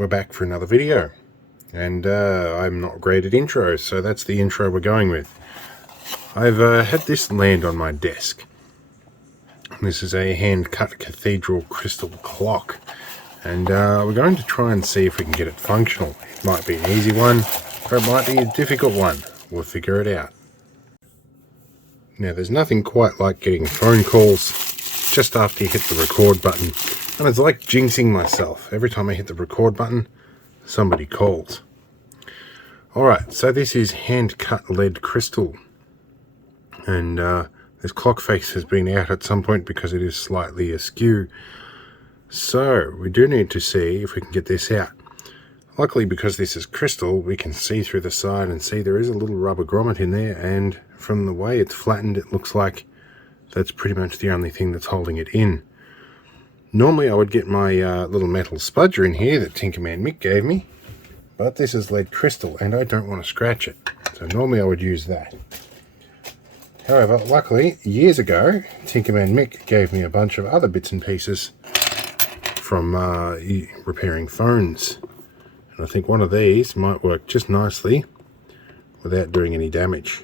we're back for another video, and I'm not great at intros, so that's the intro we're going with. I've had this land on my desk. This is a hand-cut cathedral crystal clock, and we're going to try and see if we can get it functional. It might be an easy one, or it might be a difficult one. We'll figure it out. Now, there's nothing quite like getting phone calls just after you hit the record button. And it's like jinxing myself. Every time I hit the record button, somebody calls. Alright, so this is hand-cut lead crystal. And this clock face has been out at some point because it is slightly askew. So, we do need to see if we can get this out. Luckily, because this is crystal, we can see through the side and see there is a little rubber grommet in there. And from the way it's flattened, it looks like that's pretty much the only thing that's holding it in. Normally I would get my little metal spudger in here that Tinkerman Mick gave me, but this is lead crystal and I don't want to scratch it, so normally I would use that. However, luckily, years ago, Tinkerman Mick gave me a bunch of other bits and pieces from repairing phones, and I think one of these might work just nicely without doing any damage.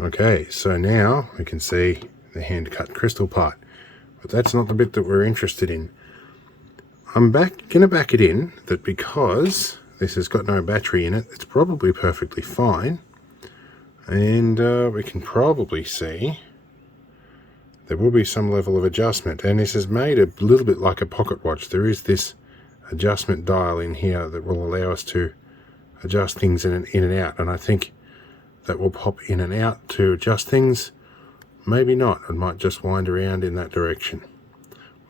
Okay, so now we can see the hand-cut crystal part. But that's not the bit that we're interested in. I'm going to back it in that because this has got no battery in it, it's probably perfectly fine. And we can probably see there will be some level of adjustment. And this is made a little bit like a pocket watch. There is this adjustment dial in here that will allow us to adjust things in and out. And I think that will pop in and out to adjust things. Maybe not. It might just wind around in that direction.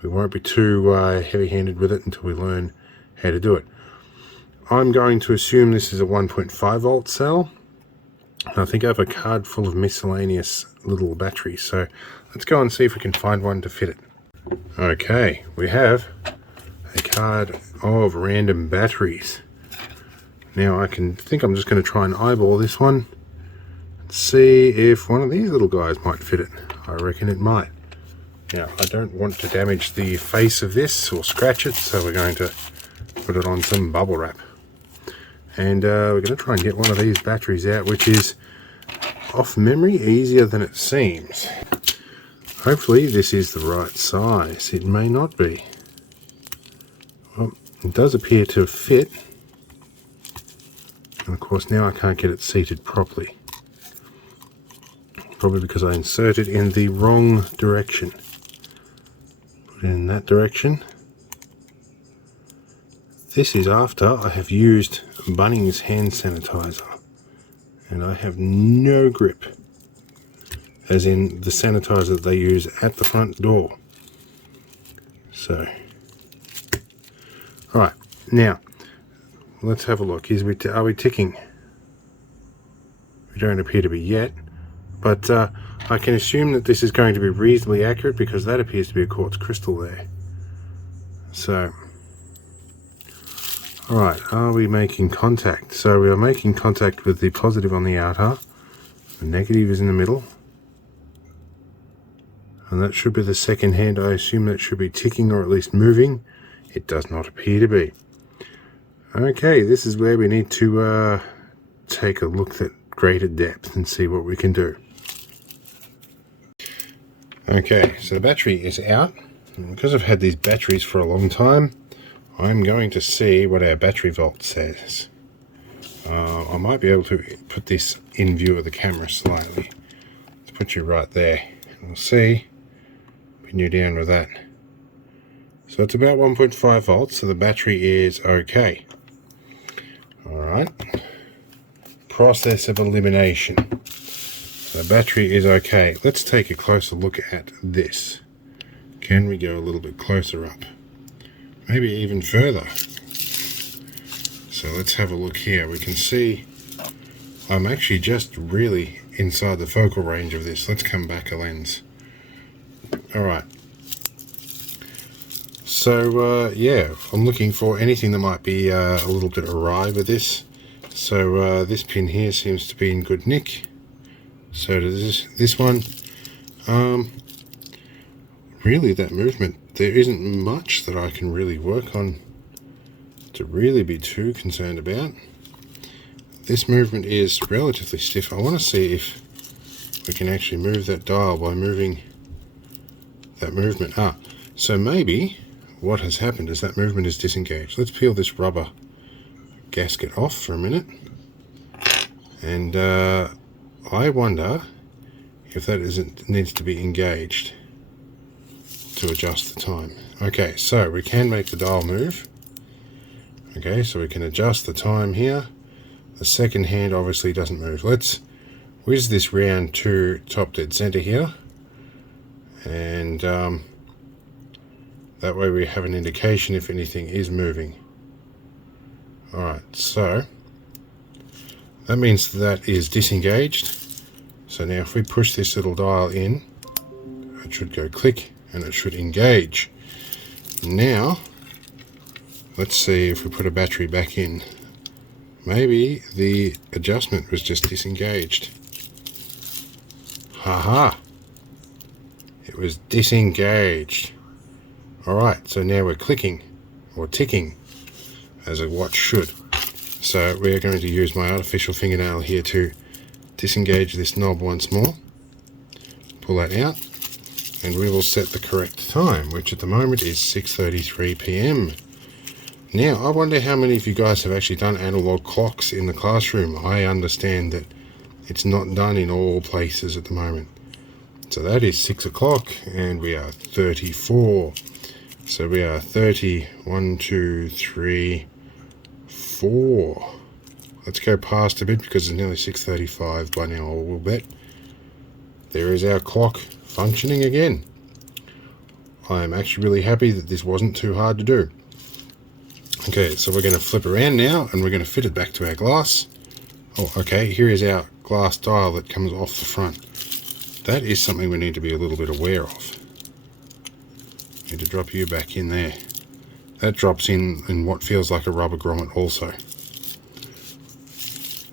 We won't be too heavy-handed with it until we learn how to do it. I'm going to assume this is a 1.5 volt cell. I think I have a card full of miscellaneous little batteries, so let's go and see if we can find one to fit it. Okay, we have a card of random batteries. Now I think I'm just going to try and eyeball this one. See if one of these little guys might fit it. I reckon it might. Now, I don't want to damage the face of this or scratch it, so we're going to put it on some bubble wrap. And we're going to try and get one of these batteries out, which is, off memory, easier than it seems. Hopefully this is the right size. It may not be. Well, it does appear to fit. And of course now I can't get it seated properly. Probably because I inserted in the wrong direction. Put it in that direction. This is after I have used Bunnings hand sanitizer. And I have no grip. As in the sanitizer that they use at the front door. So. Alright, now, let's have a look. Are we ticking? We don't appear to be yet. But I can assume that this is going to be reasonably accurate because that appears to be a quartz crystal there. So, alright, are we making contact? So we are making contact with the positive on the outer. The negative is in the middle. And that should be the second hand. I assume that should be ticking or at least moving. It does not appear to be. Okay, this is where we need to take a look at greater depth and see what we can do. Okay, so the battery is out, and because I've had these batteries for a long time, I'm going to see what our battery volt says. I might be able to put this in view of the camera slightly. Let's put you right there, and we'll see. Pin you down with that. So it's about 1.5 volts, so the battery is okay. Alright. Process of elimination. The battery is okay. Let's take a closer look at this. Can we go a little bit closer up? Maybe even further. So let's have a look here. We can see I'm actually just really inside the focal range of this. Let's come back a lens. Alright. So yeah, I'm looking for anything that might be a little bit awry with this. So this pin here seems to be in good nick. So does this one. Really, that movement, there isn't much that I can really work on to really be too concerned about. This movement is relatively stiff. I want to see if we can actually move that dial by moving that movement up. So maybe what has happened is that movement is disengaged. Let's peel this rubber gasket off for a minute. And I wonder if that needs to be engaged to adjust the time. Okay, so we can make the dial move. Okay, so we can adjust the time here. The second hand obviously doesn't move. Let's whiz this round to top dead center here, and that way we have an indication if anything is moving. Alright, so that means that is disengaged. So now if we push this little dial in, it should go click and it should engage. Now let's see if we put a battery back in. Maybe the adjustment was just disengaged. Haha, it was disengaged. Alright, so now we're clicking or ticking as a watch should. So we're going to use my artificial fingernail here to disengage this knob once more, pull that out, and we will set the correct time, which at the moment is 6:33 p.m. Now I wonder how many of you guys have actually done analog clocks in the classroom. I understand that it's not done in all places at the moment. So that is 6 o'clock and we are 34. So we are 30, 1, 2, 3, 4. Let's go past a bit because it's nearly 6:35 by now, I will bet. There is our clock functioning again. I am actually really happy that this wasn't too hard to do. Okay, so we're going to flip around now and we're going to fit it back to our glass. Oh, okay, here is our glass dial that comes off the front. That is something we need to be a little bit aware of. Need to drop you back in there. That drops in what feels like a rubber grommet also.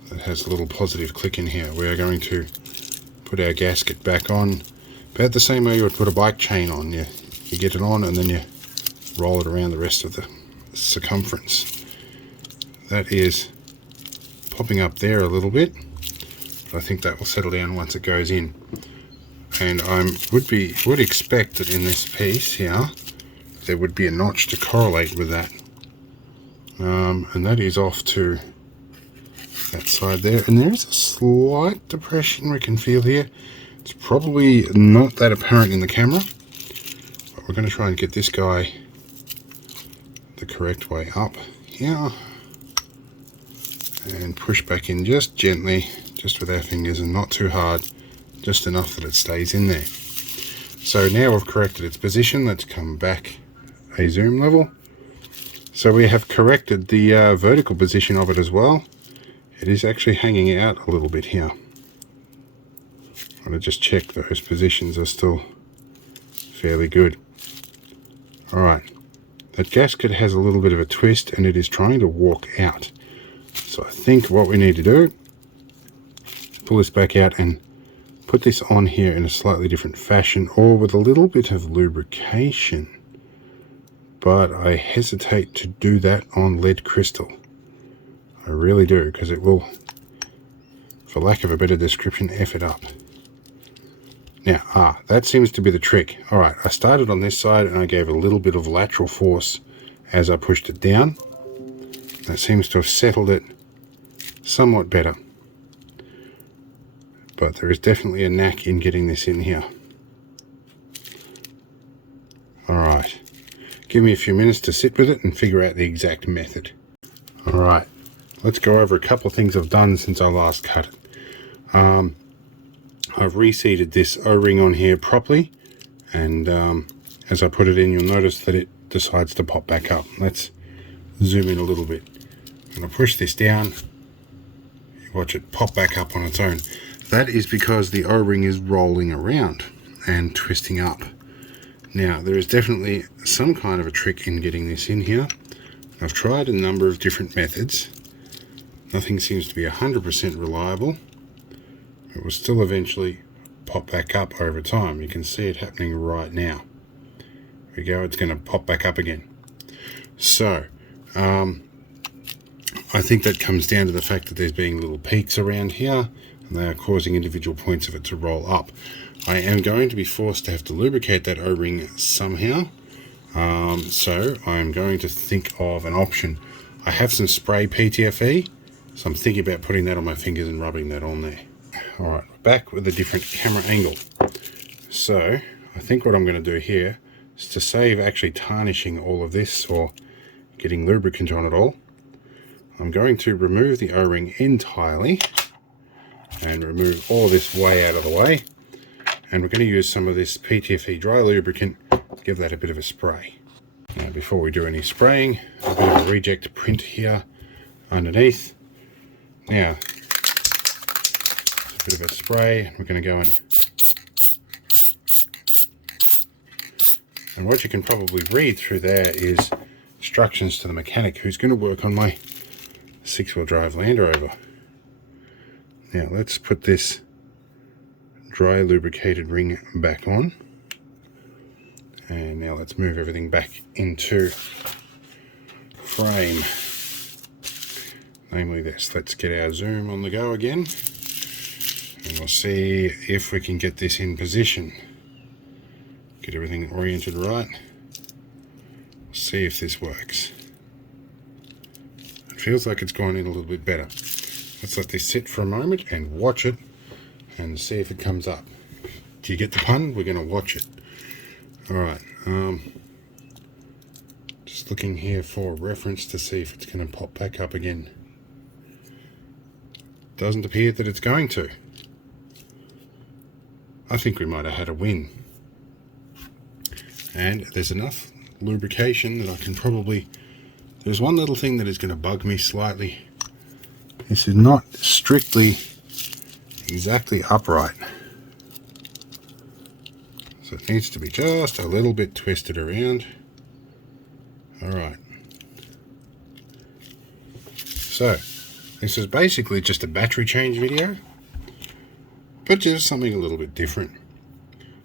That has a little positive click in here. We are going to put our gasket back on about the same way you would put a bike chain on. You get it on and then you roll it around the rest of the circumference. That is popping up there a little bit, but I think that will settle down once it goes in. And I would expect that in this piece here there would be a notch to correlate with that, and that is off to that side there, and there is a slight depression we can feel here. It's probably not that apparent in the camera, but we're going to try and get this guy the correct way up here and push back in just gently, just with our fingers, and not too hard, just enough that it stays in there. So now we've corrected its position. Let's come back a zoom level. So we have corrected the vertical position of it as well. It is actually hanging out a little bit here. I'm going to just check those positions are still fairly good. Alright, that gasket has a little bit of a twist and it is trying to walk out. So I think what we need to do is pull this back out and put this on here in a slightly different fashion, or with a little bit of lubrication. But I hesitate to do that on lead crystal. I really do, because it will, for lack of a better description, F it up. Now, that seems to be the trick. Alright, I started on this side and I gave a little bit of lateral force as I pushed it down. That seems to have settled it somewhat better. But there is definitely a knack in getting this in here. Alright, give me a few minutes to sit with it and figure out the exact method. Alright, let's go over a couple of things I've done since I last cut it. I've reseated this O-ring on here properly, and as I put it in, you'll notice that it decides to pop back up. Let's zoom in a little bit. I'm going to push this down. Watch it pop back up on its own. That is because the O-ring is rolling around and twisting up. Now, there is definitely some kind of a trick in getting this in here. I've tried a number of different methods. Nothing seems to be 100% reliable. It will still eventually pop back up over time. You can see it happening right now. Here we go, it's going to pop back up again. So, I think that comes down to the fact that there's being little peaks around here, and they are causing individual points of it to roll up. I am going to be forced to have to lubricate that O-ring somehow, so I'm going to think of an option. I have some spray PTFE, so I'm thinking about putting that on my fingers and rubbing that on there. Alright, back with a different camera angle. So I think what I'm going to do here is, to save actually tarnishing all of this or getting lubricant on it all, I'm going to remove the O-ring entirely and remove all this way out of the way, and we're going to use some of this PTFE dry lubricant to give that a bit of a spray. Now, before we do any spraying, a bit of a reject print here underneath. Now, a bit of a spray, we're going to go in, and what you can probably read through there is instructions to the mechanic who's going to work on my 6-wheel drive Land Rover. Now let's put this dry lubricated ring back on, and now let's move everything back into frame, namely this. Let's get our zoom on the go again, and we'll see if we can get this in position, get everything oriented right. We'll see if this works. It feels like it's gone in a little bit better. Let's let this sit for a moment and watch it and see if it comes up. Do you get the pun? We're going to watch it. Alright, just looking here for reference to see if it's going to pop back up again. Doesn't appear that it's going to. I think we might have had a win. And there's enough lubrication that I can probably... There's one little thing that is going to bug me slightly. This is not strictly exactly upright, so it needs to be just a little bit twisted around. Alright, so this is basically just a battery change video, but just something a little bit different.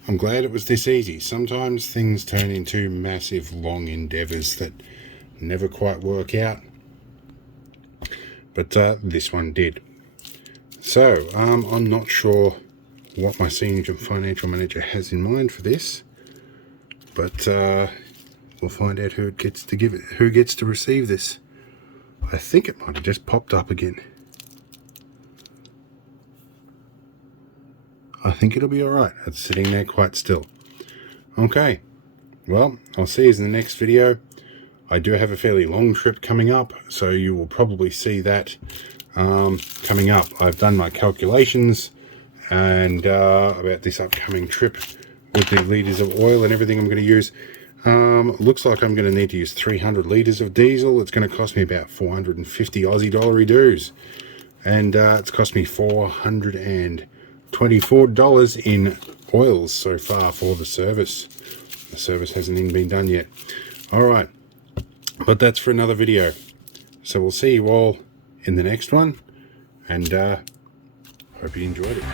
I'm glad it was this easy. Sometimes things turn into massive long endeavors that never quite work out, but this one did. So I'm not sure what my senior financial manager has in mind for this, but we'll find out who gets to give it, who gets to receive this. I think it might have just popped up again. I think it'll be alright. It's sitting there quite still. Okay, well, I'll see you in the next video. I do have a fairly long trip coming up, so you will probably see that coming up. I've done my calculations and about this upcoming trip with the litres of oil and everything I'm going to use. Looks like I'm going to need to use 300 litres of diesel. It's going to cost me about 450 Aussie dollar dues, and it's cost me $424 in oils so far for the service. The service hasn't even been done yet. Alright, but that's for another video. So we'll see you all in the next one, and hope you enjoyed it.